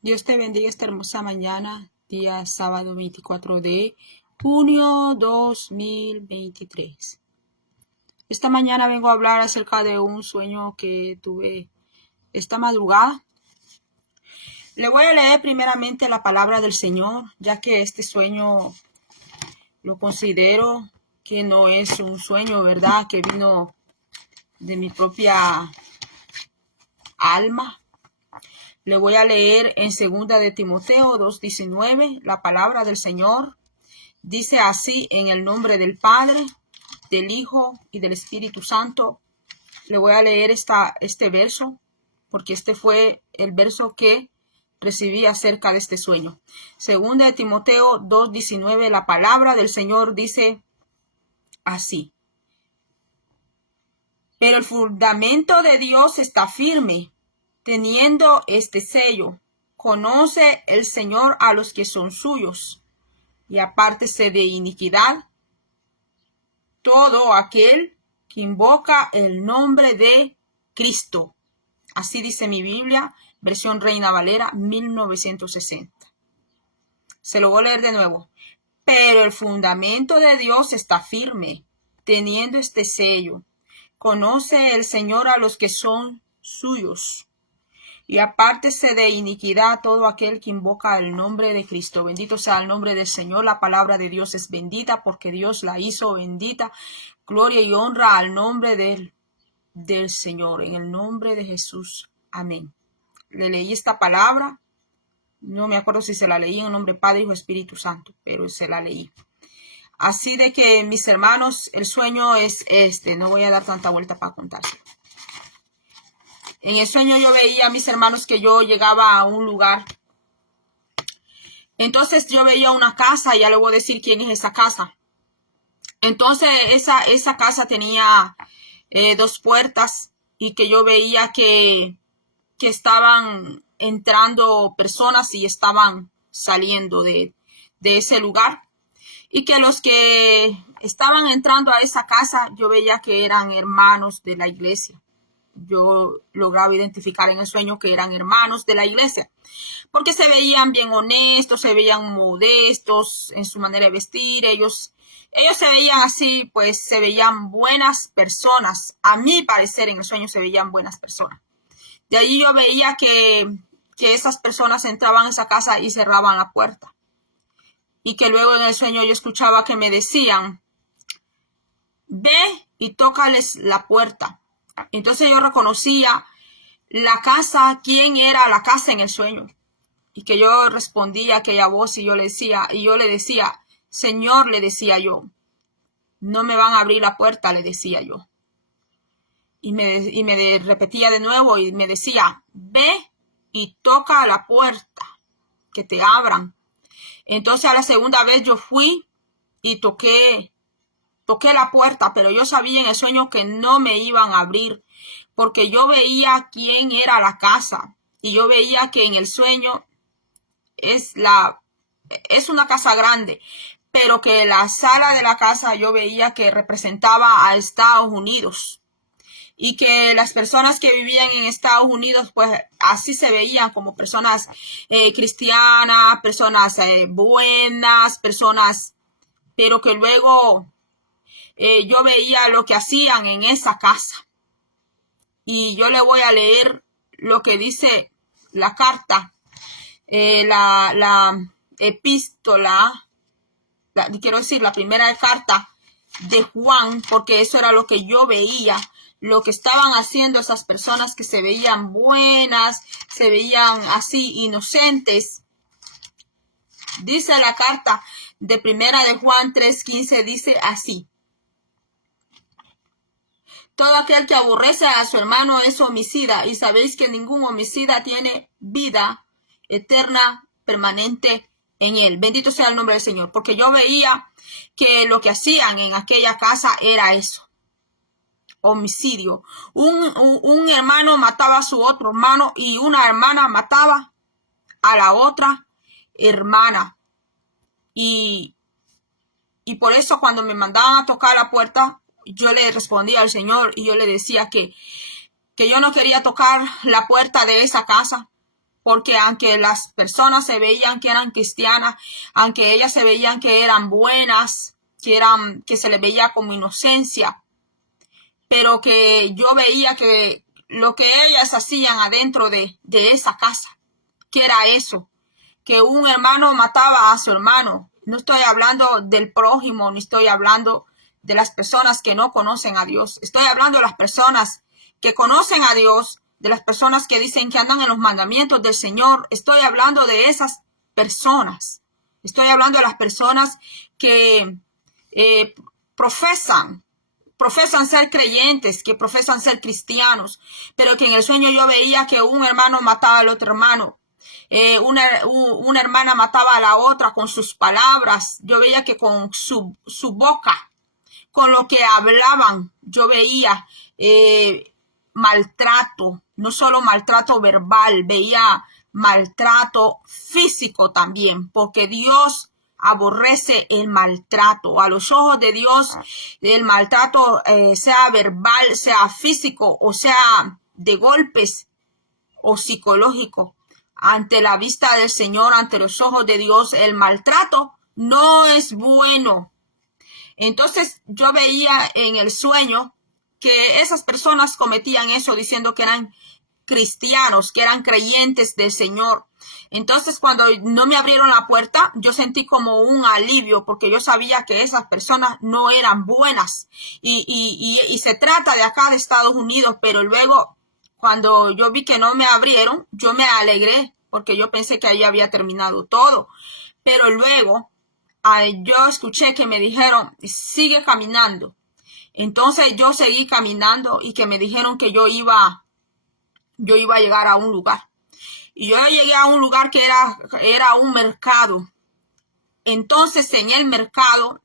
Dios te bendiga esta hermosa mañana, día sábado 24 de junio 2023. Esta mañana vengo a hablar acerca de un sueño que tuve esta madrugada. Le voy a leer primeramente la palabra del Señor, ya que este sueño lo considero que no es un sueño, ¿verdad?, que vino de mi propia alma. Le voy a leer en 2 de Timoteo 2:19, la palabra del Señor. Dice así: en el nombre del Padre, del Hijo y del Espíritu Santo. Le voy a leer este verso, porque este fue el verso que recibí acerca de este sueño. 2 de Timoteo 2:19, la palabra del Señor dice así: pero el fundamento de Dios está firme, teniendo este sello: conoce el Señor a los que son suyos, y apártese de iniquidad todo aquel que invoca el nombre de Cristo. Así dice mi Biblia, versión Reina Valera 1960. Se lo voy a leer de nuevo. Pero el fundamento de Dios está firme, teniendo este sello: conoce el Señor a los que son suyos, y apártese de iniquidad todo aquel que invoca el nombre de Cristo. Bendito sea el nombre del Señor. La palabra de Dios es bendita porque Dios la hizo bendita. Gloria y honra al nombre del Señor. En el nombre de Jesús. Amén. Le leí esta palabra. No me acuerdo si se la leí en el nombre Padre, Hijo, Espíritu Santo, pero se la leí. Así de que, mis hermanos, el sueño es este. No voy a dar tanta vuelta para contárselo. En el sueño yo veía a mis hermanos que yo llegaba a un lugar. Entonces yo veía una casa, ya le voy a decir quién es esa casa. Entonces esa casa tenía 2 puertas, y que yo veía que estaban entrando personas y estaban saliendo de ese lugar. Y que los que estaban entrando a esa casa, yo veía que eran hermanos de la iglesia. Yo lograba identificar en el sueño que eran hermanos de la iglesia, porque se veían bien honestos, se veían modestos en su manera de vestir. Ellos se veían así, pues se veían buenas personas. A mi parecer, en el sueño se veían buenas personas. De allí yo veía que esas personas entraban a esa casa y cerraban la puerta. Y que luego en el sueño yo escuchaba que me decían: ve y tócales la puerta. Entonces yo reconocía la casa, quién era la casa en el sueño. Y que yo respondía a aquella voz y yo le decía, Señor, le decía yo, no me van a abrir la puerta, le decía yo. Y me repetía de nuevo y me decía: ve y toca la puerta, que te abran. Entonces a la segunda vez yo fui y toqué la puerta, pero yo sabía en el sueño que no me iban a abrir, porque yo veía quién era la casa, y yo veía que en el sueño es una casa grande, pero que la sala de la casa yo veía que representaba a Estados Unidos, y que las personas que vivían en Estados Unidos, pues así se veían, como personas cristianas, personas buenas, personas, pero que luego yo veía lo que hacían en esa casa. Y yo le voy a leer lo que dice la carta, la epístola, quiero decir, la primera carta de Juan, porque eso era lo que yo veía, lo que estaban haciendo esas personas que se veían buenas, se veían así inocentes. Dice la carta de primera de Juan 3:15, dice así: todo aquel que aborrece a su hermano es homicida, y sabéis que ningún homicida tiene vida eterna permanente en él. Bendito sea el nombre del Señor, porque yo veía que lo que hacían en aquella casa era eso: homicidio. Un hermano mataba a su otro hermano, y una hermana mataba a la otra hermana. Y por eso cuando me mandaban a tocar la puerta, yo le respondía al Señor y yo le decía que yo no quería tocar la puerta de esa casa, porque aunque las personas se veían que eran cristianas, aunque ellas se veían que eran buenas, que se les veía como inocencia, pero que yo veía que lo que ellas hacían adentro de esa casa, que era eso, que un hermano mataba a su hermano. No estoy hablando del prójimo, ni estoy hablando de las personas que no conocen a Dios. Estoy hablando de las personas que conocen a Dios, de las personas que dicen que andan en los mandamientos del Señor. Estoy hablando de esas personas. Estoy hablando de las personas que profesan ser creyentes, que profesan ser cristianos, pero que en el sueño yo veía que un hermano mataba al otro hermano. Una hermana mataba a la otra con sus palabras. Yo veía que con su boca, con lo que hablaban, yo veía maltrato, no solo maltrato verbal, veía maltrato físico también, porque Dios aborrece el maltrato. A los ojos de Dios, el maltrato, sea verbal, sea físico, o sea de golpes o psicológico. Ante la vista del Señor, ante los ojos de Dios, el maltrato no es bueno. Entonces yo veía en el sueño que esas personas cometían eso diciendo que eran cristianos, que eran creyentes del Señor. Entonces cuando no me abrieron la puerta, yo sentí como un alivio, porque yo sabía que esas personas no eran buenas. Y se trata de acá de Estados Unidos, pero luego cuando yo vi que no me abrieron, yo me alegré, porque yo pensé que ahí había terminado todo. Pero luego yo escuché que me dijeron, sigue caminando. Entonces yo seguí caminando y que me dijeron que yo iba a llegar a un lugar. Y yo llegué a un lugar que era un mercado. Entonces en el mercado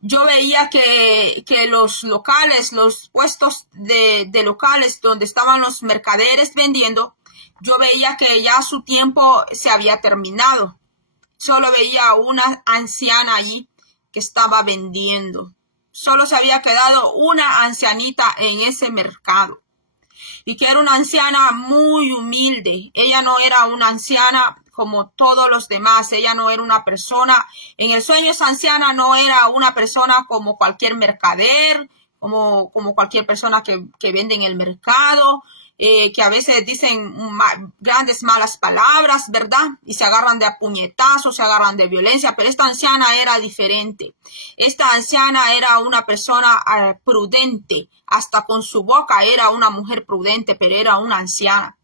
yo veía que los locales, los puestos de locales donde estaban los mercaderes vendiendo, yo veía que ya su tiempo se había terminado. Solo veía una anciana allí que estaba vendiendo. Solo se había quedado una ancianita en ese mercado. Y que era una anciana muy humilde. Ella no era una anciana como todos los demás. Ella no era una persona. En el sueño esa anciana no era una persona como cualquier mercader, como cualquier persona que vende en el mercado. Que a veces dicen grandes malas palabras, ¿verdad? Y se agarran de puñetazos, se agarran de violencia, pero esta anciana era diferente. Esta anciana era una persona prudente, hasta con su boca era una mujer prudente, pero era una anciana.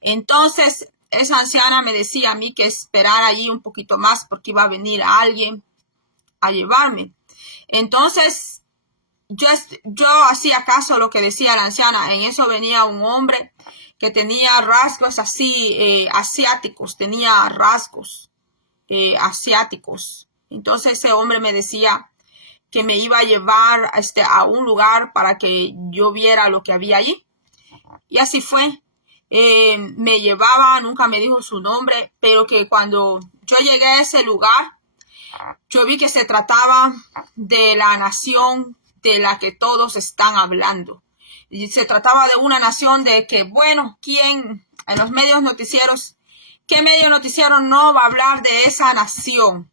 Entonces, esa anciana me decía a mí que esperar allí un poquito más porque iba a venir alguien a llevarme. Entonces, yo hacía caso a lo que decía la anciana. En eso venía un hombre que tenía rasgos así asiáticos, tenía rasgos asiáticos. Entonces ese hombre me decía que me iba a llevar a un lugar para que yo viera lo que había allí. Y así fue. Me llevaba, nunca me dijo su nombre, pero que cuando yo llegué a ese lugar, yo vi que se trataba de la nación de la que todos están hablando. Y se trataba de una nación de que, bueno, ¿quién en los medios noticieros, qué medio noticiero no va a hablar de esa nación?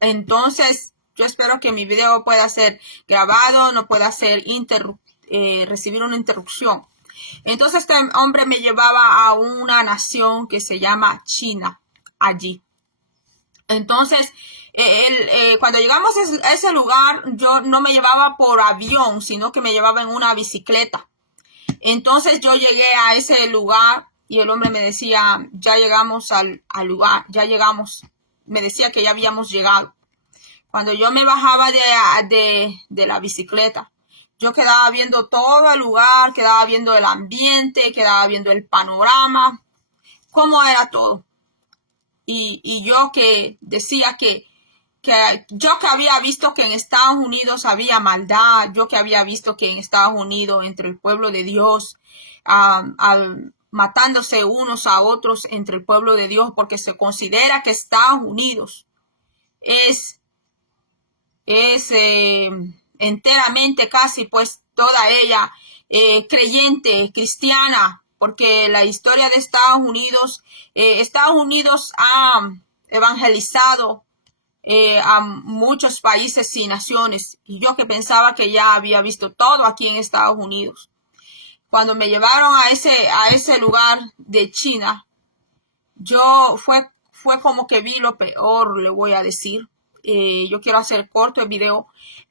Entonces, yo espero que mi video pueda ser grabado, no pueda ser recibir una interrupción. Entonces, este hombre me llevaba a una nación que se llama China, allí. Entonces, cuando llegamos a ese lugar, yo no me llevaba por avión, sino que me llevaba en una bicicleta. Entonces yo llegué a ese lugar y el hombre me decía, ya llegamos al lugar, ya llegamos. Me decía que ya habíamos llegado. Cuando yo me bajaba de la bicicleta, yo quedaba viendo todo el lugar, quedaba viendo el ambiente, quedaba viendo el panorama, cómo era todo. Y yo que decía que yo que había visto que en Estados Unidos había maldad, yo que había visto que en Estados Unidos entre el pueblo de Dios, matándose unos a otros entre el pueblo de Dios, porque se considera que Estados Unidos es enteramente casi pues toda ella creyente, cristiana, porque la historia de Estados Unidos ha evangelizado a muchos países y naciones, y yo que pensaba que ya había visto todo aquí en Estados Unidos. Cuando me llevaron a ese lugar de China, fue como que vi lo peor, le voy a decir. Yo quiero hacer corto el video,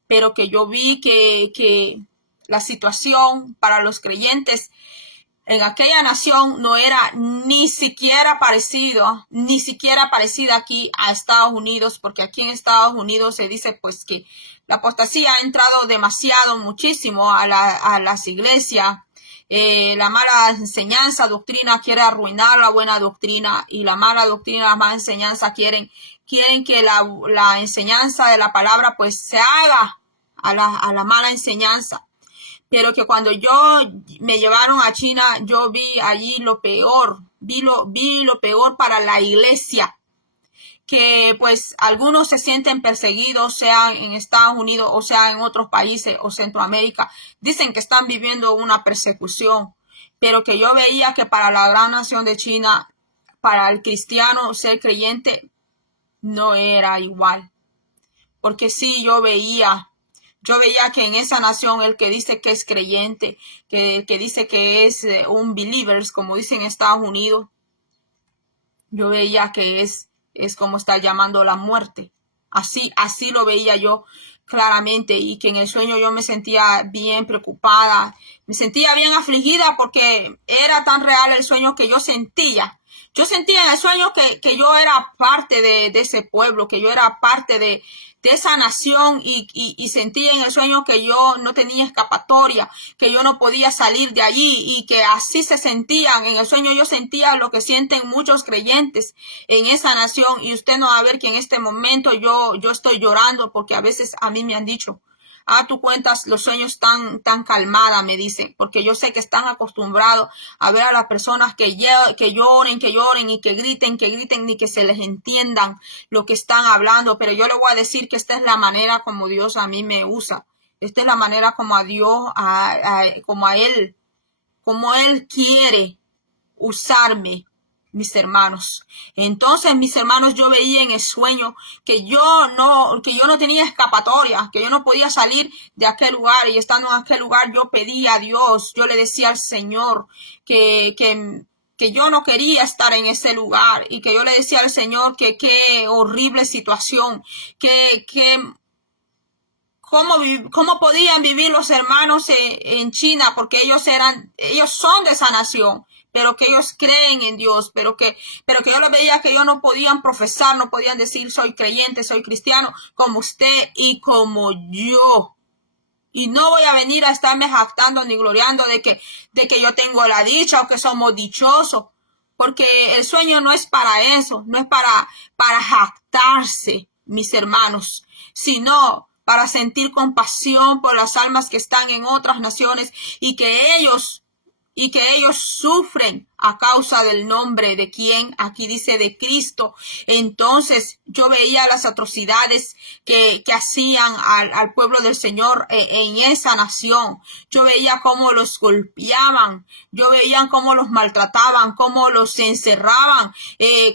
pero que yo vi que la situación para los creyentes en aquella nación no era ni siquiera parecida aquí a Estados Unidos, porque aquí en Estados Unidos se dice pues que la apostasía ha entrado muchísimo a las iglesias. La mala enseñanza, doctrina quiere arruinar la buena doctrina, y la mala doctrina, la mala enseñanza quieren que la enseñanza de la palabra pues se haga a la mala enseñanza. Pero que cuando me llevaron a China, yo vi allí lo peor, vi lo peor para la iglesia, que pues algunos se sienten perseguidos, sea en Estados Unidos o sea en otros países o Centroamérica. Dicen que están viviendo una persecución, pero que yo veía que para la gran nación de China, para el cristiano ser creyente no era igual. Porque sí, yo veía que en esa nación el que dice que es creyente, el que dice que es un believer, como dicen en Estados Unidos, yo veía que es como está llamando la muerte. Así lo veía yo claramente, y que en el sueño yo me sentía bien preocupada, me sentía bien afligida, porque era tan real el sueño que yo sentía. Yo sentía en el sueño que yo era parte de ese pueblo, que yo era parte de esa nación, y sentí en el sueño que yo no tenía escapatoria, que yo no podía salir de allí, y que así se sentían. En el sueño yo sentía lo que sienten muchos creyentes en esa nación, y usted no va a ver que en este momento yo estoy llorando, porque a veces a mí me han dicho: tú cuentas los sueños tan calmada, me dicen, porque yo sé que están acostumbrados a ver a las personas que lloren y que griten, ni que se les entiendan lo que están hablando. Pero yo le voy a decir que esta es la manera como Dios a mí me usa. Esta es la manera como a Dios, como Él quiere usarme, mis hermanos. Entonces, mis hermanos, yo veía en el sueño que yo no tenía escapatoria, que yo no podía salir de aquel lugar, y estando en aquel lugar yo pedía a Dios, yo le decía al Señor que yo no quería estar en ese lugar, y que yo le decía al Señor que qué horrible situación, cómo podían vivir los hermanos en China, porque ellos son de esa nación, pero que ellos creen en Dios, pero que yo lo veía que ellos no podían profesar, no podían decir soy creyente, soy cristiano, como usted y como yo. Y no voy a venir a estarme jactando ni gloriando de que yo tengo la dicha o que somos dichosos, porque el sueño no es para eso, no es para jactarse, mis hermanos, sino para sentir compasión por las almas que están en otras naciones, y que ellos sufren a causa del nombre de quién, aquí dice de Cristo. Entonces yo veía las atrocidades que hacían al pueblo del Señor en esa nación. Yo veía cómo los golpeaban, yo veía cómo los maltrataban, cómo los encerraban,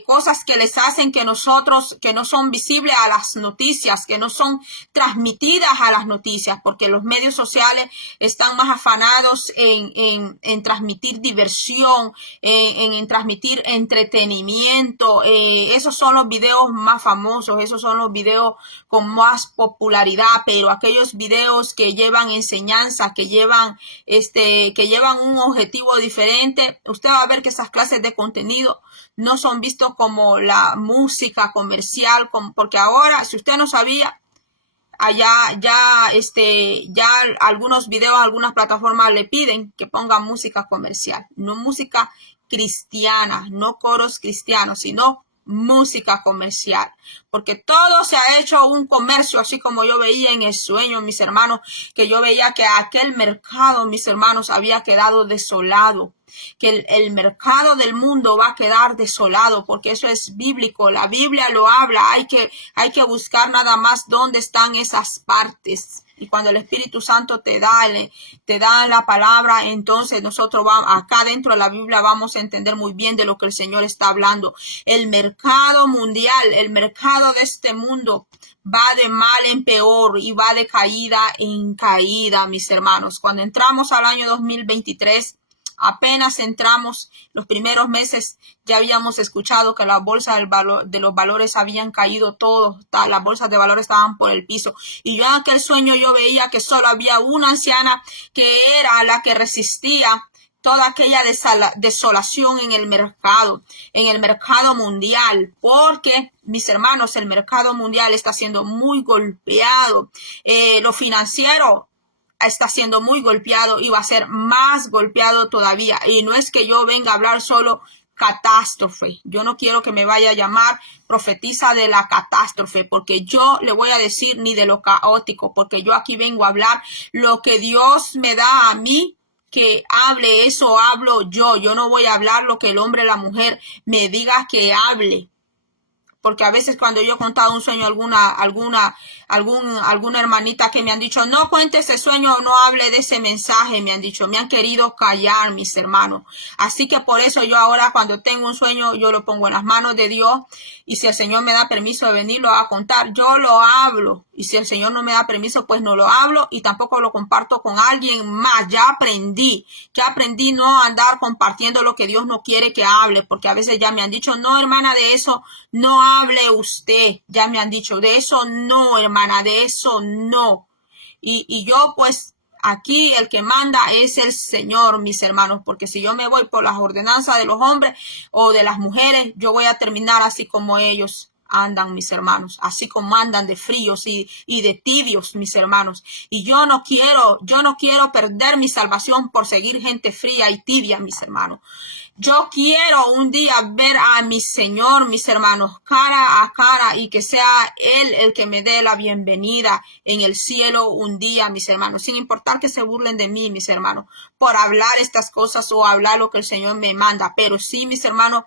cosas que les hacen que no son visibles a las noticias, que no son transmitidas a las noticias, porque los medios sociales están más afanados en transmitir diversión, en transmitir entretenimiento. Esos son los videos más famosos, esos son los videos con más popularidad, pero aquellos videos que llevan enseñanza, que llevan un objetivo diferente, usted va a ver que esas clases de contenido no son vistos como la música comercial, porque ahora, si usted no sabía, ya algunos videos, algunas plataformas le piden que ponga música comercial, no música cristiana, no coros cristianos, sino música comercial, porque todo se ha hecho un comercio, así como yo veía en el sueño, mis hermanos, que yo veía que aquel mercado, mis hermanos, había quedado desolado, que el mercado del mundo va a quedar desolado, porque eso es bíblico, la Biblia lo habla. Hay que buscar nada más dónde están esas partes Y cuando el Espíritu Santo te da la palabra, entonces nosotros vamos, acá dentro de la Biblia vamos a entender muy bien de lo que el Señor está hablando. El mercado mundial, el mercado de este mundo va de mal en peor y va de caída en caída, mis hermanos. Cuando entramos al año 2023, apenas entramos, los primeros meses ya habíamos escuchado que la bolsa de los valores habían caído todos, las bolsas de valores estaban por el piso. Y yo en aquel sueño yo veía que solo había una anciana que era la que resistía toda aquella desolación en el mercado mundial, porque, mis hermanos, el mercado mundial está siendo muy golpeado. Lo financiero está siendo muy golpeado y va a ser más golpeado todavía. Y no es que yo venga a hablar solo catástrofe. Yo no quiero que me vaya a llamar profetisa de la catástrofe, porque yo le voy a decir ni de lo caótico, porque yo aquí vengo a hablar lo que Dios me da a mí. Que hable eso, hablo yo. Yo no voy a hablar lo que el hombre o la mujer me diga que hable. Porque a veces cuando yo he contado un sueño alguna hermanita que me han dicho, no cuente ese sueño, no hable de ese mensaje, me han dicho, me han querido callar, mis hermanos. Así que por eso yo ahora cuando tengo un sueño, yo lo pongo en las manos de Dios, y si el Señor me da permiso de venirlo a contar, yo lo hablo. Y si el Señor no me da permiso, pues no lo hablo y tampoco lo comparto con alguien más. Ya aprendí no andar compartiendo lo que Dios no quiere que hable, porque a veces ya me han dicho, no, hermana, de eso no hable usted. Ya me han dicho, de eso no, hermana, de eso no. Y yo, pues, aquí el que manda es el Señor, mis hermanos, porque si yo me voy por las ordenanzas de los hombres o de las mujeres, yo voy a terminar así como ellos andan, mis hermanos, así como andan de fríos y de tibios, mis hermanos. Y yo no quiero perder mi salvación por seguir gente fría y tibia, mis hermanos. Yo quiero un día ver a mi Señor, mis hermanos, cara a cara, y que sea Él el que me dé la bienvenida en el cielo un día, mis hermanos, sin importar que se burlen de mí, mis hermanos, por hablar estas cosas o hablar lo que el Señor me manda. Pero sí, mis hermanos,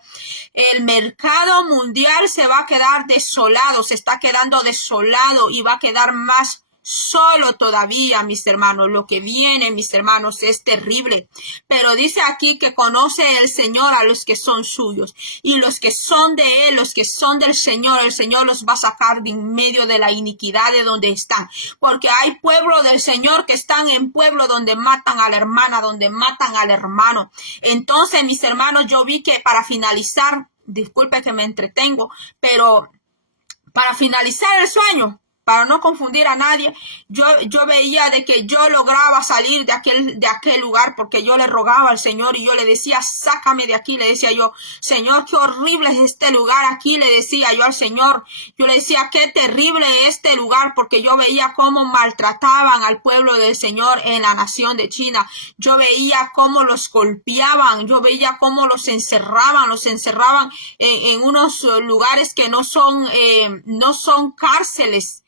el mercado mundial se va a quedar desolado, se está quedando desolado y va a quedar más solo todavía, mis hermanos. Lo que viene, mis hermanos, es terrible. Pero dice aquí que conoce el Señor a los que son suyos, y los que son de Él, los que son del Señor, el Señor los va a sacar de en medio de la iniquidad de donde están. Porque hay pueblo del Señor que están en pueblo donde matan a la hermana, donde matan al hermano. Entonces, mis hermanos, yo vi que para finalizar, disculpe que me entretengo, pero para finalizar el sueño, para no confundir a nadie, yo veía de que yo lograba salir de aquel lugar, porque yo le rogaba al Señor y yo le decía, sácame de aquí. Le decía yo, Señor, qué horrible es este lugar aquí. Le decía yo al Señor, yo le decía, qué terrible es este lugar, porque yo veía cómo maltrataban al pueblo del Señor en la nación de China. Yo veía cómo los golpeaban, yo veía cómo los encerraban en unos lugares que no son cárceles,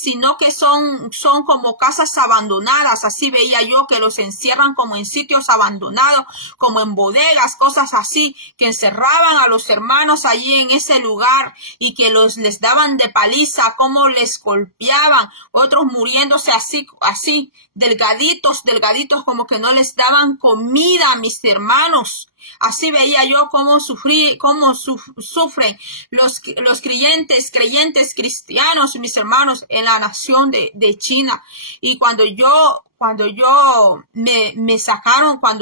sino que son como casas abandonadas. Así veía yo que los encierran como en sitios abandonados, como en bodegas, cosas así, que encerraban a los hermanos allí en ese lugar y que les daban de paliza, como les golpeaban, otros muriéndose así, delgaditos, como que no les daban comida, mis hermanos. Así veía yo cómo sufren los creyentes cristianos, mis hermanos, en la nación de China. Y cuando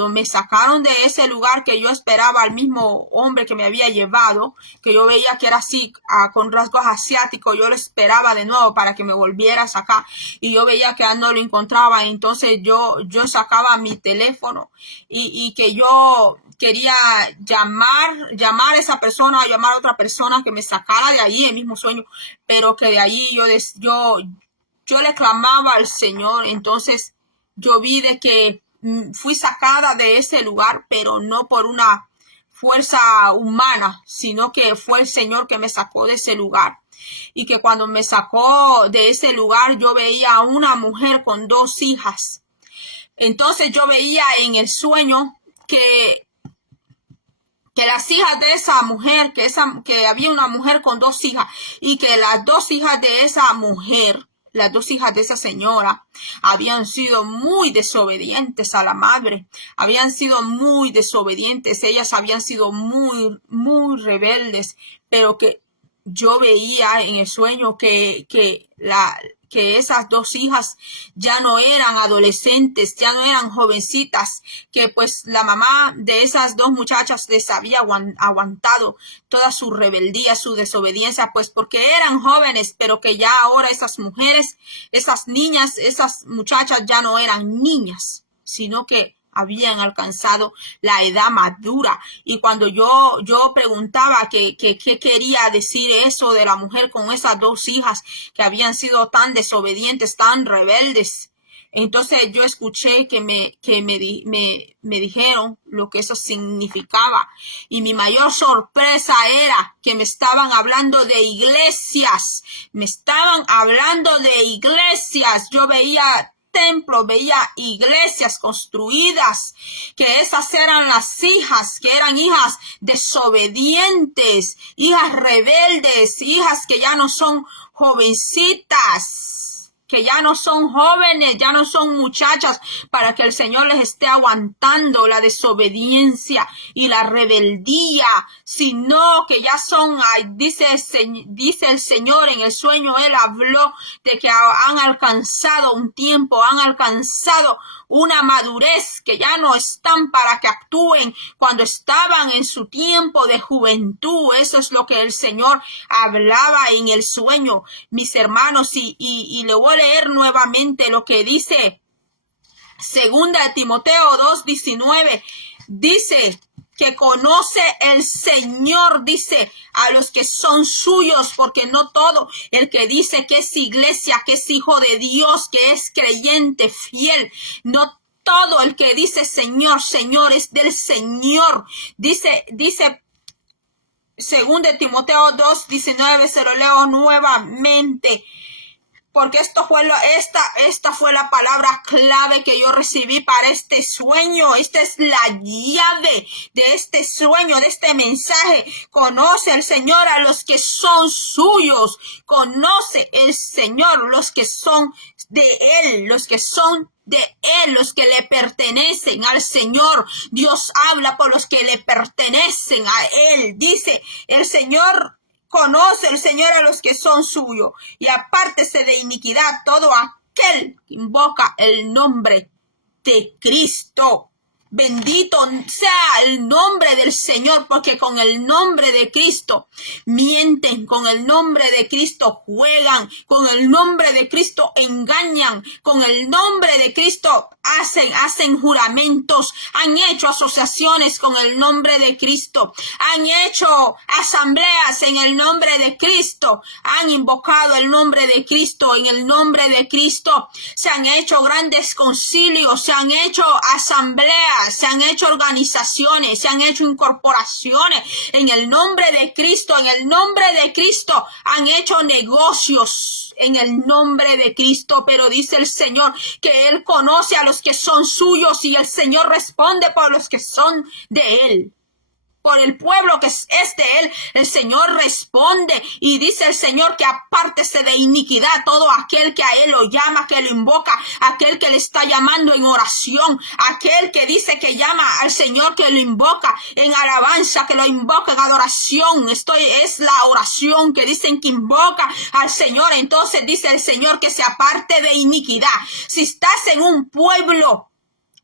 me sacaron de ese lugar, que yo esperaba al mismo hombre que me había llevado, que yo veía que era así, con rasgos asiáticos, yo lo esperaba de nuevo para que me volviera a sacar, y yo veía que no lo encontraba. Entonces yo sacaba mi teléfono y que yo quería llamar a esa persona, llamar a otra persona que me sacara de ahí, el mismo sueño, pero que de ahí yo le clamaba al Señor. Entonces yo vi de que fui sacada de ese lugar, pero no por una fuerza humana, sino que fue el Señor que me sacó de ese lugar. Y que cuando me sacó de ese lugar, yo veía a una mujer con 2 hijas. Entonces yo veía en el sueño que las hijas de esa mujer, que había una mujer con 2 hijas, y que las 2 hijas de esa mujer Las dos hijas de esa señora habían sido muy desobedientes a la madre, habían sido muy desobedientes, ellas habían sido muy rebeldes, pero que yo veía en el sueño que esas dos hijas ya no eran adolescentes, ya no eran jovencitas, que pues la mamá de esas dos muchachas les había aguantado toda su rebeldía, su desobediencia, pues porque eran jóvenes, pero que ya ahora esas mujeres, esas niñas, esas muchachas ya no eran niñas, sino que habían alcanzado la edad madura. Y cuando yo preguntaba qué quería decir eso de la mujer con esas dos hijas que habían sido tan desobedientes, tan rebeldes, entonces yo escuché que me dijeron lo que eso significaba. Y mi mayor sorpresa era que me estaban hablando de iglesias. Me estaban hablando de iglesias. Yo veía templos, veía iglesias construidas, que esas eran las hijas, que eran hijas desobedientes, hijas rebeldes, hijas que ya no son jovencitas, que ya no son jóvenes, ya no son muchachas, para que el Señor les esté aguantando la desobediencia y la rebeldía, sino que ya son, dice el Señor en el sueño, Él habló de que han alcanzado un tiempo, han alcanzado una madurez, que ya no están para que actúen cuando estaban en su tiempo de juventud. Eso es lo que el Señor hablaba en el sueño, mis hermanos, y le voy a leer nuevamente lo que dice segunda de Timoteo 2:19. Dice que conoce el Señor, dice, a los que son suyos, porque no todo el que dice que es iglesia, que es hijo de Dios, que es creyente fiel, no todo el que dice Señor, Señor es del Señor. Dice según de Timoteo 2:19, se lo leo nuevamente, porque esta fue la palabra clave que yo recibí para este sueño. Esta es la llave de este sueño, de este mensaje. Conoce el Señor a los que son suyos. Conoce el Señor los que son de Él, los que son de Él, los que le pertenecen al Señor. Dios habla por los que le pertenecen a Él. Dice el Señor, conoce el Señor a los que son suyos, y apártese de iniquidad todo aquel que invoca el nombre de Cristo. Bendito sea el nombre del Señor, porque con el nombre de Cristo mienten, con el nombre de Cristo juegan, con el nombre de Cristo engañan, con el nombre de Cristo hacen juramentos, han hecho asociaciones con el nombre de Cristo, han hecho asambleas en el nombre de Cristo, han invocado el nombre de Cristo, en el nombre de Cristo se han hecho grandes concilios, se han hecho asambleas, se han hecho organizaciones, se han hecho incorporaciones en el nombre de Cristo, en el nombre de Cristo han hecho negocios en el nombre de Cristo. Pero dice el Señor que Él conoce a los que son suyos, y el Señor responde por los que son de Él. Por el pueblo que es de Él, el Señor responde, y dice el Señor que apártese de iniquidad todo aquel que a Él lo llama, que lo invoca, aquel que le está llamando en oración, aquel que dice que llama al Señor, que lo invoca en alabanza, que lo invoca en adoración. Esto es la oración que dicen que invoca al Señor. Entonces dice el Señor que se aparte de iniquidad. Si estás en un pueblo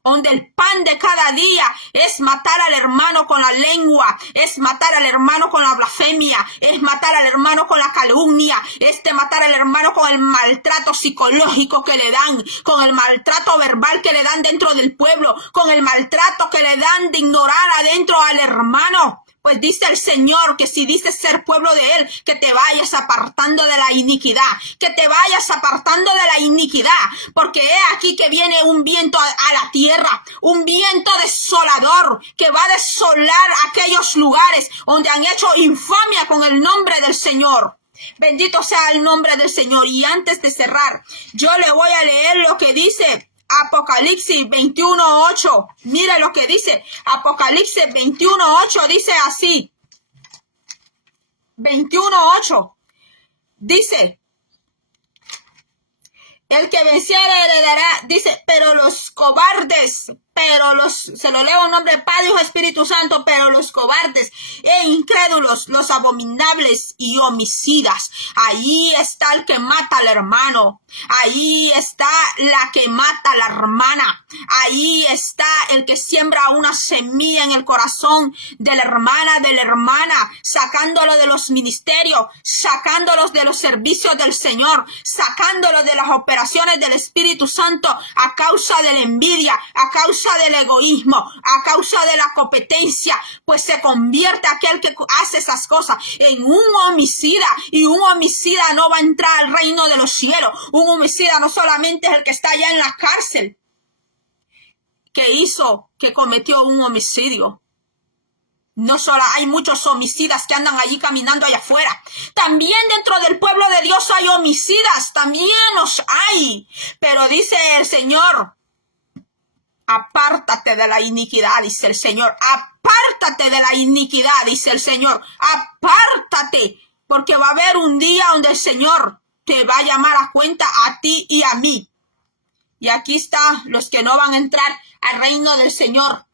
donde el pan de cada día es matar al hermano con la lengua, es matar al hermano con la blasfemia, es matar al hermano con la calumnia, es matar al hermano con el maltrato psicológico que le dan, con el maltrato verbal que le dan dentro del pueblo, con el maltrato que le dan de ignorar adentro al hermano. Pues dice el Señor que si dices ser pueblo de Él, que te vayas apartando de la iniquidad, que te vayas apartando de la iniquidad, porque he aquí que viene un viento a la tierra, un viento desolador que va a desolar aquellos lugares donde han hecho infamia con el nombre del Señor. Bendito sea el nombre del Señor. Y antes de cerrar, yo le voy a leer lo que dice Apocalipsis 21:8. Mira lo que dice Apocalipsis 21:8. Dice así. 21:8. Dice: El que venciera heredará, dice, pero los cobardes, se lo leo en nombre del Padre, Hijo, Espíritu Santo, pero los cobardes e incrédulos, los abominables y homicidas. Ahí está el que mata al hermano. Ahí está la que mata a la hermana. Ahí está el que siembra una semilla en el corazón de la hermana, sacándolo de los ministerios, sacándolos de los servicios del Señor, sacándolos de las operaciones del Espíritu Santo a causa de la envidia, a causa del egoísmo, a causa de la competencia, pues se convierte aquel que hace esas cosas en un homicida, y un homicida no va a entrar al reino de los cielos. Un homicida no solamente es el que está allá en la cárcel, que cometió un homicidio. No solo hay muchos homicidas que andan allí caminando allá afuera. También dentro del pueblo de Dios hay homicidas, también los hay. Pero dice el Señor, apártate de la iniquidad, dice el Señor. Apártate de la iniquidad, dice el Señor. Apártate, porque va a haber un día donde el Señor te va a llamar a cuenta a ti y a mí. Y aquí está los que no van a entrar al reino del Señor.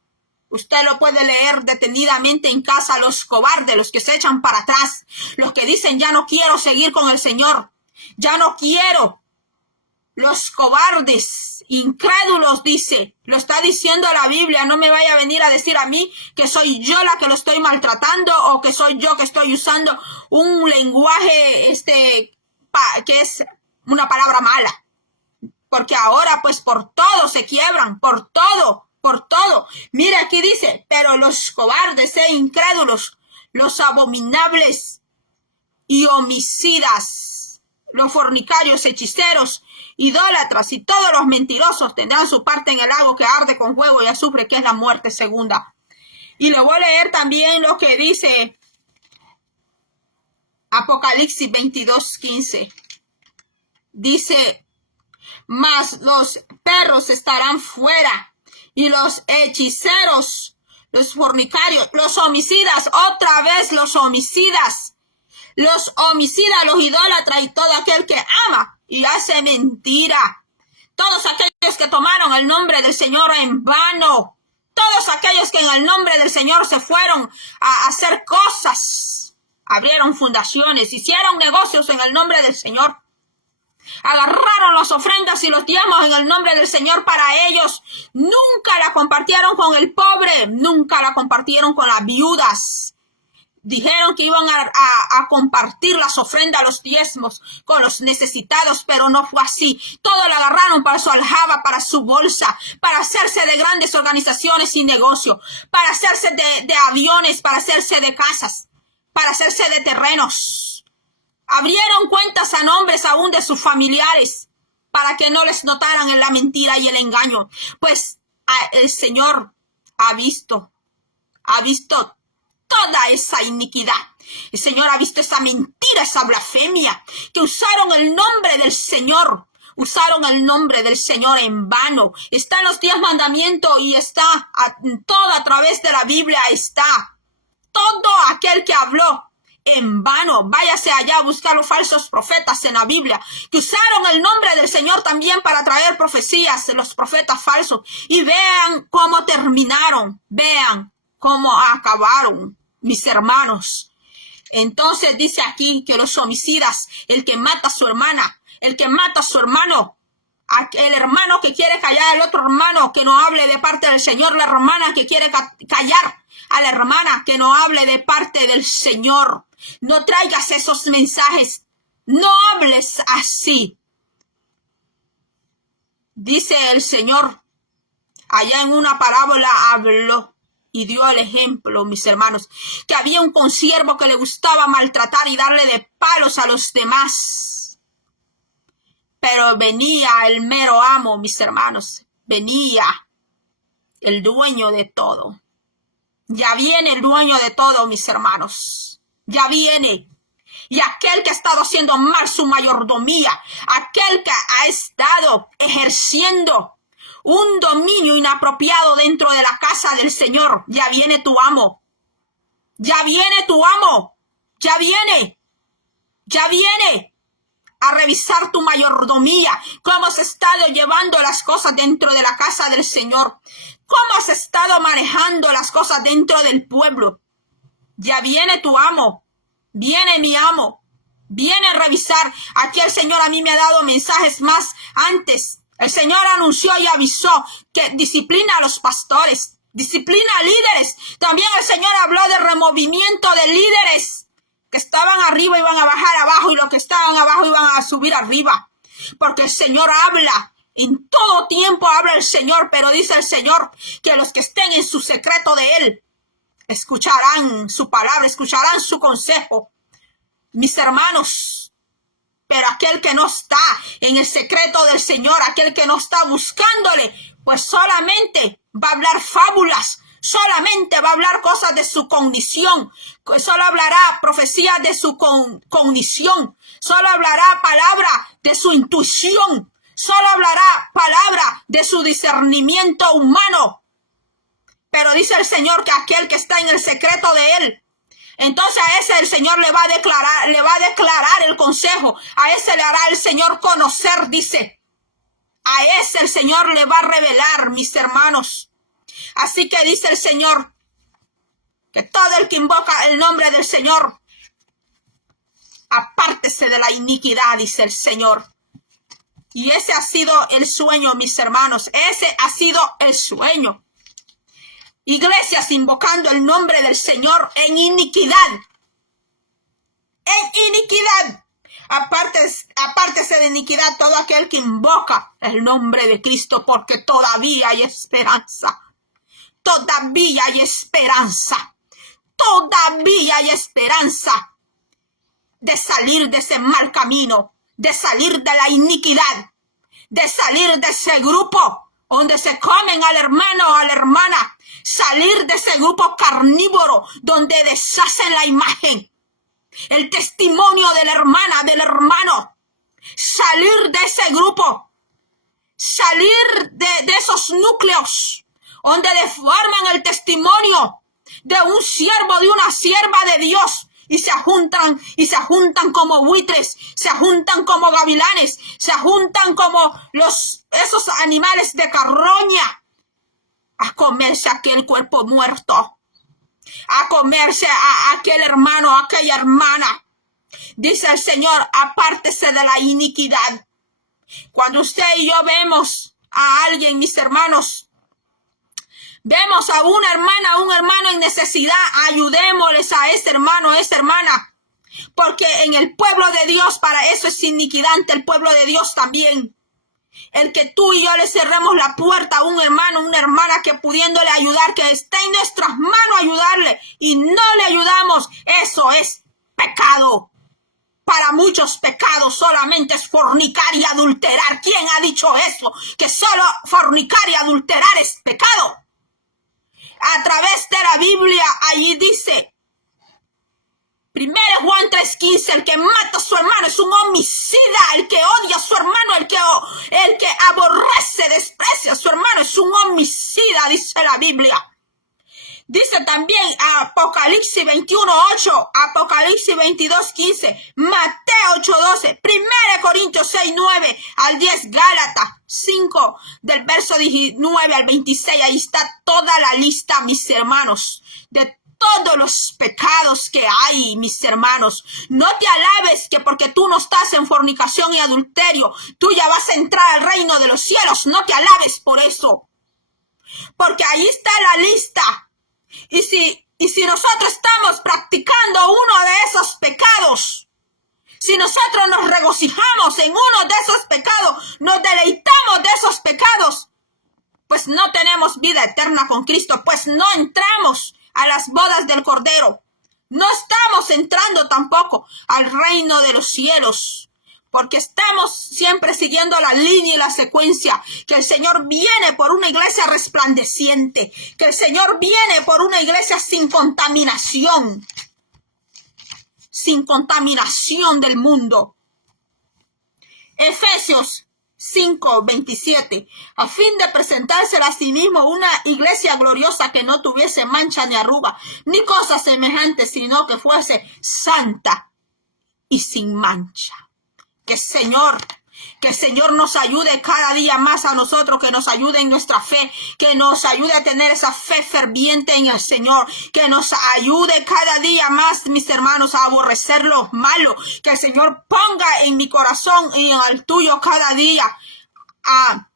Usted lo puede leer detenidamente en casa. Los cobardes, los que se echan para atrás, los que dicen ya no quiero seguir con el Señor, ya no quiero. Los cobardes, incrédulos, dice, lo está diciendo la Biblia. No me vaya a venir a decir a mí que soy yo la que lo estoy maltratando, o que soy yo que estoy usando un lenguaje que es una palabra mala. Porque ahora pues por todo se quiebran, por todo. Mira, aquí dice, pero los cobardes e incrédulos, los abominables y homicidas, los fornicarios, hechiceros, idólatras y todos los mentirosos tendrán su parte en el lago que arde con fuego y azufre, que es la muerte segunda. Y le voy a leer también lo que dice Apocalipsis 22:15. Dice, mas los perros estarán fuera, y los hechiceros, los fornicarios, los homicidas, otra vez los homicidas, los idólatras y todo aquel que ama y hace mentira. Todos aquellos que tomaron el nombre del Señor en vano. Todos aquellos que en el nombre del Señor se fueron a hacer cosas. Abrieron fundaciones, hicieron negocios en el nombre del Señor. Agarraron las ofrendas y los diezmos en el nombre del Señor para ellos. Nunca la compartieron con el pobre, nunca la compartieron con las viudas. Dijeron que iban a compartir las ofrendas, los diezmos con los necesitados, pero no fue así. Todo lo agarraron para su aljaba, para su bolsa, para hacerse de grandes organizaciones y negocios, para hacerse de aviones, para hacerse de casas, para hacerse de terrenos. Abrieron cuentas a nombres aún de sus familiares para que no les notaran en la mentira y el engaño. Pues el Señor ha visto toda esa iniquidad. El Señor ha visto esa mentira, esa blasfemia, que usaron el nombre del Señor. Usaron el nombre del Señor en vano. Está en los 10 mandamientos y está todo a través de la Biblia. Está todo aquel que habló en vano. Váyase allá a buscar los falsos profetas en la Biblia, que usaron el nombre del Señor también para traer profecías de los profetas falsos. Y vean cómo terminaron, vean cómo acabaron, mis hermanos. Entonces dice aquí que los homicidas, el que mata a su hermana, el que mata a su hermano, el hermano que quiere callar al otro hermano que no hable de parte del Señor, la hermana que quiere callar a la hermana que no hable de parte del Señor. No traigas esos mensajes, no hables así. Dice el Señor, allá en una parábola habló y dio el ejemplo, mis hermanos, que había un consiervo que le gustaba maltratar y darle de palos a los demás. Pero venía el mero amo, mis hermanos, venía el dueño de todo. Ya viene el dueño de todo, mis hermanos. Ya viene. Y aquel que ha estado haciendo mal su mayordomía, aquel que ha estado ejerciendo un dominio inapropiado dentro de la casa del Señor, ya viene tu amo. Ya viene tu amo. Ya viene. Ya viene. a revisar tu mayordomía, cómo has estado llevando las cosas dentro de la casa del Señor, cómo has estado manejando las cosas dentro del pueblo. Ya viene tu amo, viene mi amo, viene a revisar. Aquí el Señor a mí me ha dado mensajes más antes. El Señor anunció y avisó que disciplina a los pastores, disciplina a líderes. También el Señor habló de removimiento de líderes que estaban arriba iban a bajar abajo y los que estaban abajo iban a subir arriba. Porque el Señor habla, en todo tiempo habla el Señor, pero dice el Señor que los que estén en su secreto de Él escucharán su palabra, escucharán su consejo. Mis hermanos, pero aquel que no está en el secreto del Señor, aquel que no está buscándole, pues solamente va a hablar fábulas, solamente va a hablar cosas de su cognición, solo hablará profecías de su cognición, solo hablará palabra de su intuición, solo hablará palabra de su discernimiento humano. Pero dice el Señor que aquel que está en el secreto de Él, entonces a ese el Señor le va a declarar el consejo, a ese le hará el Señor conocer, dice. A ese el Señor le va a revelar, mis hermanos. Así que dice el Señor que todo el que invoca el nombre del Señor, apártese de la iniquidad, dice el Señor. Y ese ha sido el sueño, mis hermanos. Ese ha sido el sueño. Iglesias invocando el nombre del Señor en iniquidad. En iniquidad. Apártese de iniquidad todo aquel que invoca el nombre de Cristo, porque todavía hay esperanza. Todavía hay esperanza. Todavía hay esperanza de salir de ese mal camino, de salir de la iniquidad, de salir de ese grupo donde se comen al hermano o a la hermana, salir de ese grupo carnívoro donde deshacen la imagen, el testimonio de la hermana, del hermano, salir de ese grupo, salir de esos núcleos donde deforman el testimonio de un siervo, de una sierva de Dios, y se juntan como buitres, se juntan como gavilanes, se juntan como esos animales de carroña, a comerse aquel cuerpo muerto, a comerse a aquel hermano, a aquella hermana. Dice el Señor, apártese de la iniquidad. Cuando usted y yo vemos a alguien, mis hermanos, vemos a una hermana, a un hermano en necesidad, ayudémosles a ese hermano, a esa hermana. Porque en el pueblo de Dios, para eso es iniquidad ante el pueblo de Dios también. El que tú y yo le cerremos la puerta a un hermano, una hermana que pudiéndole ayudar, que está en nuestras manos ayudarle y no le ayudamos, eso es pecado. Para muchos pecados solamente es fornicar y adulterar. ¿Quién ha dicho eso? Que solo fornicar y adulterar es pecado. A través de la Biblia, allí dice, 1 Juan 3:15, el que mata a su hermano es un homicida, el que odia a su hermano, el que aborrece, desprecia a su hermano es un homicida, dice la Biblia. Dice también Apocalipsis 21:8, Apocalipsis 22:15, Mateo 8:12, 1 Corintios 6:9 al 10, Gálatas 5 del verso 19 al 26. Ahí está toda la lista, mis hermanos, de todos los pecados que hay, mis hermanos. No te alabes que porque tú no estás en fornicación y adulterio, tú ya vas a entrar al reino de los cielos. No te alabes por eso, porque ahí está la lista. Y si nosotros estamos practicando uno de esos pecados, si nosotros nos regocijamos en uno de esos pecados, nos deleitamos de esos pecados, pues no tenemos vida eterna con Cristo, pues no entramos a las bodas del Cordero. No estamos entrando tampoco al reino de los cielos, porque estamos siempre siguiendo la línea y la secuencia, que el Señor viene por una iglesia resplandeciente, que el Señor viene por una iglesia sin contaminación del mundo. Efesios 5:27, a fin de presentársela a sí mismo una iglesia gloriosa que no tuviese mancha ni arruga, ni cosa semejante, sino que fuese santa y sin mancha. Que el Señor nos ayude cada día más a nosotros, que nos ayude en nuestra fe, que nos ayude a tener esa fe ferviente en el Señor, que nos ayude cada día más, mis hermanos, a aborrecer lo malo, que el Señor ponga en mi corazón y en el tuyo cada día a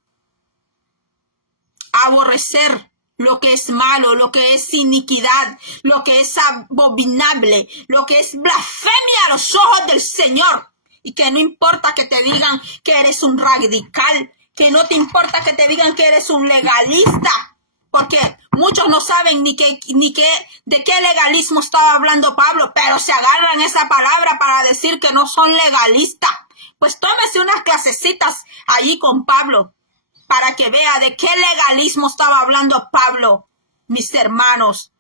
aborrecer lo que es malo, lo que es iniquidad, lo que es abominable, lo que es blasfemia a los ojos del Señor. Y que no importa que te digan que eres un radical, que no te importa que te digan que eres un legalista, porque muchos no saben de qué legalismo estaba hablando Pablo, pero se agarran esa palabra para decir que no son legalistas. Pues tómese unas clasecitas allí con Pablo para que vea de qué legalismo estaba hablando Pablo, mis hermanos.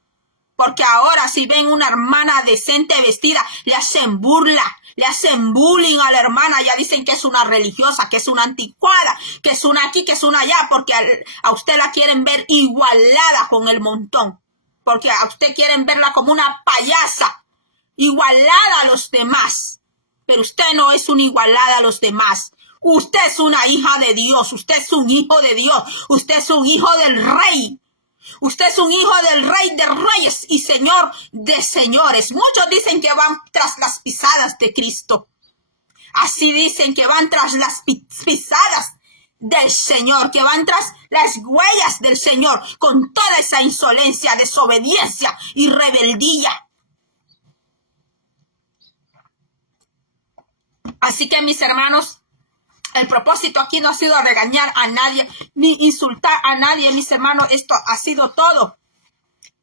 Porque ahora si ven una hermana decente vestida, le hacen burla, le hacen bullying a la hermana, ya dicen que es una religiosa, que es una anticuada, que es una aquí, que es una allá, porque a usted la quieren ver igualada con el montón, porque a usted quieren verla como una payasa, igualada a los demás, pero usted no es una igualada a los demás. Usted es una hija de Dios, usted es un hijo de Dios, usted es un hijo del Rey. Usted es un hijo del Rey de Reyes y Señor de Señores. Muchos dicen que van tras las pisadas de Cristo. Así dicen que van tras las pisadas del Señor, que van tras las huellas del Señor con toda esa insolencia, desobediencia y rebeldía. Así que, mis hermanos, el propósito aquí no ha sido regañar a nadie, ni insultar a nadie, mis hermanos. Esto ha sido todo.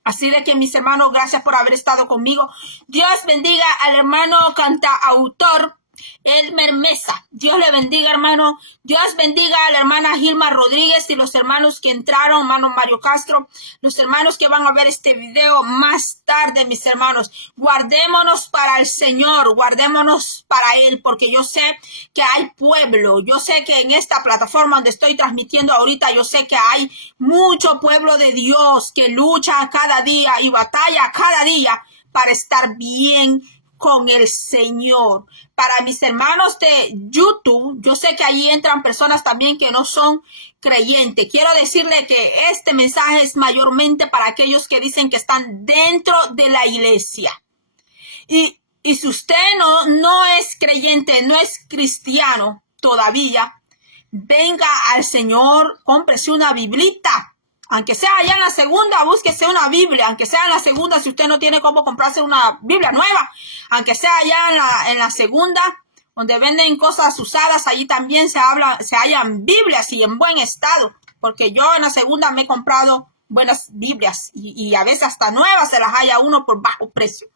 Así de que, mis hermanos, gracias por haber estado conmigo. Dios bendiga al hermano cantautor Elmer Mesa. Dios le bendiga, hermano. Dios bendiga a la hermana Gilma Rodríguez y los hermanos que entraron, hermano Mario Castro, los hermanos que van a ver este video más tarde, mis hermanos. Guardémonos para el Señor, guardémonos para Él, porque yo sé que hay pueblo. Yo sé que en esta plataforma donde estoy transmitiendo ahorita, yo sé que hay mucho pueblo de Dios que lucha cada día y batalla cada día para estar bien con el Señor. Para mis hermanos de YouTube, yo sé que allí entran personas también que no son creyentes. Quiero decirle que este mensaje es mayormente para aquellos que dicen que están dentro de la iglesia. Y si usted no es creyente, no es cristiano todavía, venga al Señor, cómprese una biblita. Aunque sea allá en la segunda, búsquese una Biblia. Aunque sea en la segunda, si usted no tiene cómo comprarse una Biblia nueva. Aunque sea allá en la segunda, donde venden cosas usadas, allí también se hallan Biblias y en buen estado. Porque yo en la segunda me he comprado buenas Biblias. Y a veces hasta nuevas se las halla uno por bajo precio.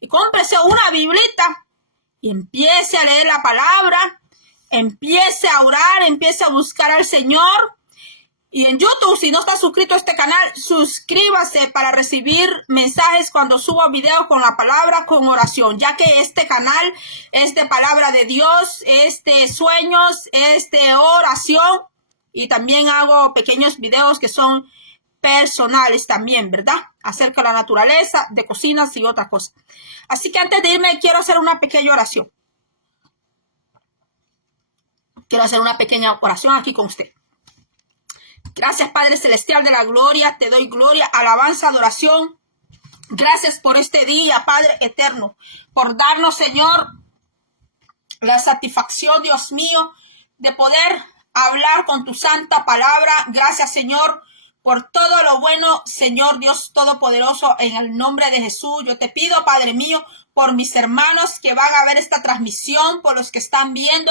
Y cómprese una Biblita y empiece a leer la palabra. Empiece a orar, empiece a buscar al Señor. Y en YouTube, si no está suscrito a este canal, suscríbase para recibir mensajes cuando subo videos con la palabra, con oración, ya que este canal es de palabra de Dios, es de sueños, es de oración, y también hago pequeños videos que son personales también, ¿verdad? Acerca de la naturaleza, de cocinas y otras cosas. Así que antes de irme, quiero hacer una pequeña oración. Quiero hacer una pequeña oración aquí con usted. Gracias, Padre Celestial de la gloria, te doy gloria, alabanza, adoración. Gracias por este día, Padre eterno, por darnos, Señor, la satisfacción, Dios mío, de poder hablar con tu santa palabra. Gracias, Señor, por todo lo bueno, Señor Dios Todopoderoso, en el nombre de Jesús. Yo te pido, Padre mío, por mis hermanos que van a ver esta transmisión, por los que están viendo.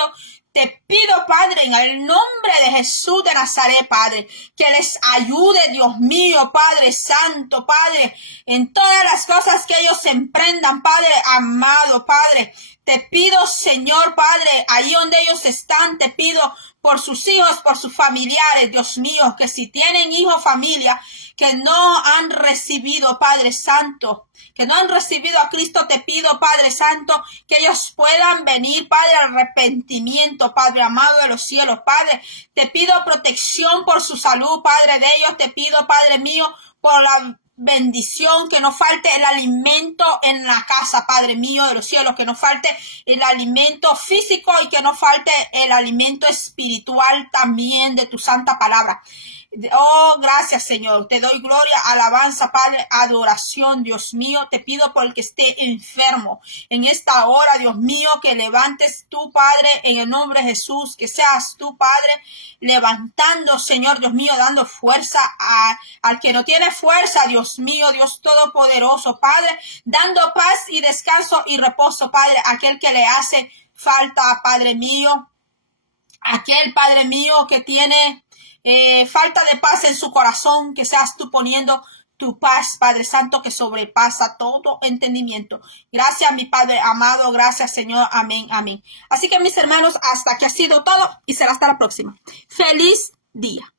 Te pido, Padre, en el nombre de Jesús de Nazaret, Padre, que les ayude, Dios mío, Padre Santo, Padre, en todas las cosas que ellos emprendan, Padre amado, Padre. Te pido, Señor, Padre, ahí donde ellos están, te pido por sus hijos, por sus familiares, Dios mío, que si tienen hijos, familia, que no han recibido, Padre Santo, que no han recibido a Cristo, te pido, Padre Santo, que ellos puedan venir, Padre, al arrepentimiento, Padre amado de los cielos, Padre. Te pido protección por su salud, Padre de ellos. Te pido, Padre mío, por la bendición, que no falte el alimento en la casa, Padre mío de los cielos, que no falte el alimento físico y que no falte el alimento espiritual también de tu santa palabra. Oh, gracias, Señor. Te doy gloria, alabanza, Padre, adoración, Dios mío. Te pido por el que esté enfermo en esta hora, Dios mío, que levantes tú, Padre, en el nombre de Jesús, que seas tú, Padre, levantando, Señor, Dios mío, dando fuerza al que no tiene fuerza, Dios mío, Dios todopoderoso, Padre, dando paz y descanso y reposo, Padre, aquel que le hace falta, Padre mío, aquel Padre mío que tiene falta de paz en su corazón, que seas tú poniendo tu paz, Padre Santo, que sobrepasa todo entendimiento. Gracias, mi Padre amado. Gracias, Señor. Amén, amén. Así que, mis hermanos, hasta aquí ha sido todo y será hasta la próxima. Feliz día.